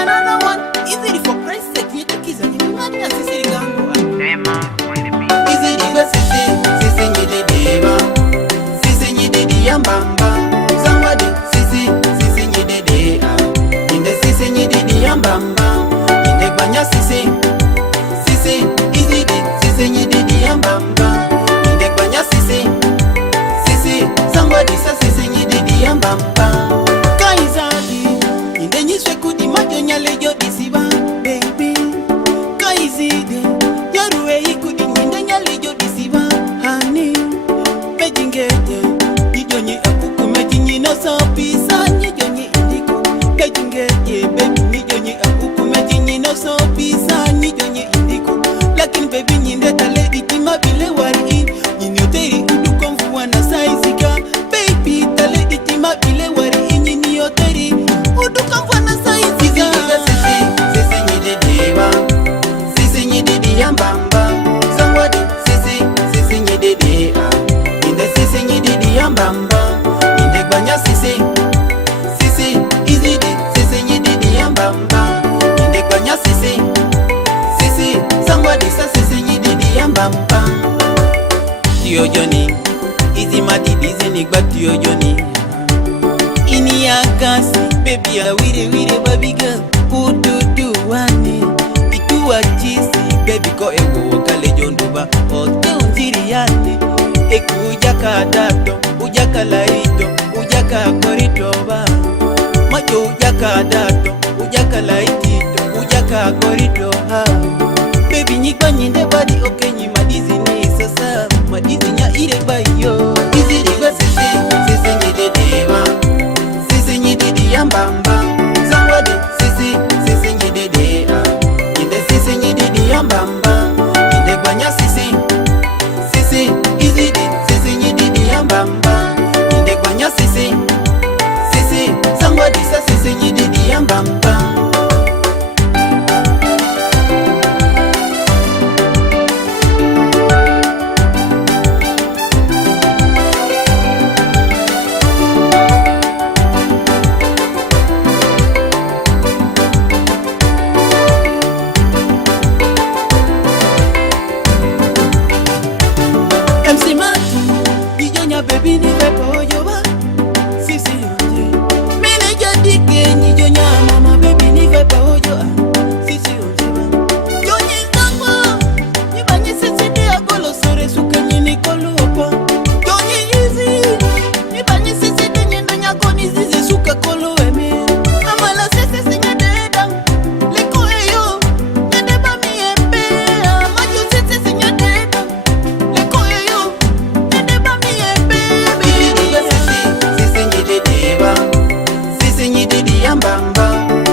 another one. Is it for Christ's sake? You take his name, man. Yes, it's a gango. Is it the sisi ni deba? Sisi ni di yambamba. Somebody sisi ni deba. In the sisi ni di yambamba. In the banya sisi. Is it the sisi ni di yambamba? In the banya sisi. Somebody says sisi ni di yambamba. Kaizadi. In the nyiswe kudi majonya lejo disiba, baby. Kaizide. Yaruwe ikudi nyindenya lejo disiba, honey. Pejingete. Nijonye akuku mejinyi no so pisa. Nijonye indiko. Pejingete, baby. Nijonye akuku mejinyi no so pisa. Nijonye indiko. Lakin baby nyinde tale itima bile wari. Nyinioteri udu konfuwa na saizika. Baby tale itima bile wari. Nyinioteri udu konfuwa na saizika. Sisi nyide deba. Sisi nyide di yambamba. Somebody sisi nyide deba. Inde sisi nyide di yambamba. Inde banya sisi. Easy di sisi nyide di yambamba. Inde banya sisi. Somebody says sisi nyide di yambamba. Tiyo Johnny, easy mati dizi nigba tiyo Johnny. Ini ya kasi, baby ya wire baby girl. Ududu wani, ituwa chisi, baby ko ewo wakale jonduba. Ote unziri yane, eku ujaka dato, ujaka laito, ujaka koritoba. Majo ujaka dato, ujaka laitito, ujaka koritoba. Baby nyigba nyinde badi oke nyi madizi ni sasa. Madizi nya ire bayo. Izi diba sisi nyide deba. Sisi nyide di yambamba. Somebody sisi nyide deba. Inde sisi nyide di yambamba. Inde banya sisi. Izi di sisi nyide di yambamba. Inde banya sisi. Somebody says sisi nyide di yambamba. MC Matu, ijonya baby ni pepo yoba. Sisi onje. Manager dike ni jonya mama baby ni pepo yoba. Sisi onje ba. Jonyi zangwa, ni banyi sisi de agolo sore suka nyini kolo opa. Jonyi easy, ni banyi sisi de nyendo nyakoni zizi suka kolo eme. Amala sisi sinyadeda, liko eyo, nyadeba mi epe. Majo sisi sinyadeda. Yambamba,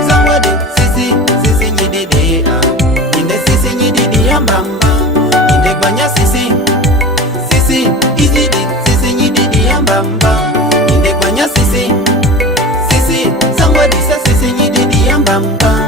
somebody sisi nyide deba. Inde sisi nyide di yambamba. Inde banya sisi. Easy di sisi nyide di yambamba. Inde banya sisi. Somebody says sisi nyide di yambamba.